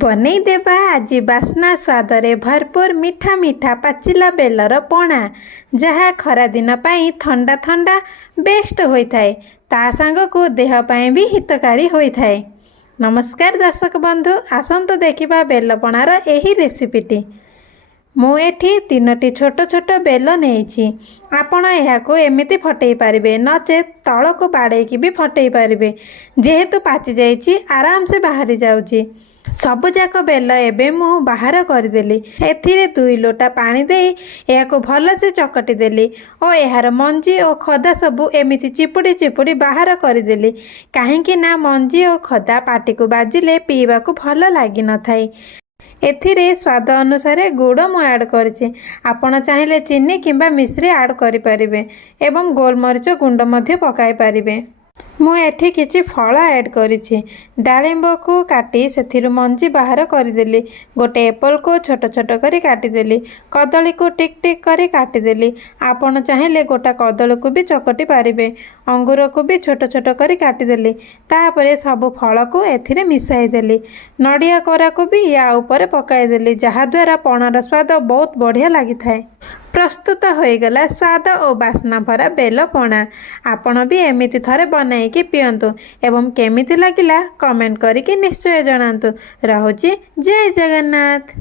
बनै देबा आज बास्ना स्वाद रे भरपूर मीठा मीठा पाचिला बेलर पणा जहाँ खरा दिन पाई थंडा थंडा बेस्ट होइथाए ता सांग को देह पाई भी हितकारी होइथाए। नमस्कार दर्शक बंधु, आसंतु देखिबा बेलपणार एही रेसिपीटी। मु एठी 3टी छोट छोट बेल नेइछि। आपण एहाको एमिति फटई पारिबे, नचे तळको बाड़ेकी भी फटई पारिबे। जेहेतु पाचि जाइछि आराम से बाहरी जाउछि। सबुजाक बेल एबे मु बाहर करदेली। एथिरे 2 लोटा पानी देई एहाको भलसे चकटी देली और एहार मंजी और खदा सबु एमिति चिपुड़ी चिपुड़ी बाहर करदेली। काहेकि ना मंजी और खदा पाटी को बाजिले पीवाकू भल लागी न थाई। एथिरे स्वाद अनुसार गुड़ मु ऐड करछि। आपण चाहिले चीनी किंबा मिश्री ऐड करि परिबे एवं गोलमरीच गुंड मध्य पकाई परिबे। मु एठी किछि फल ऐड करिछि। डाळिंब को काटी सेथिरु मंजी बाहर करदेली। गोटे एप्पल को छोट छोट करी काटिदेली। कदली को टिक टिक करी काटिदेली। आपण चाहिले गोटा कदली को भी चकटी पारिबे। अंगूर को भी छोट छोट करी काटिदेली। तापरे सब फल को एथिरे मिसाई देली। नडिया कोरा को भी या ऊपर पकाई देली, जहा द्वारा पणार स्वाद बहुत बढ़िया लागि थाए। प्रस्तुत होईगला स्वाद और बास्ना भरा बेल पणा। आपण भी एमिति थरे बनाइकी पियंतु एवं केमिति लागिला कमेंट करिकी निश्चय जणांतु। रहुछि जय जगन्नाथ।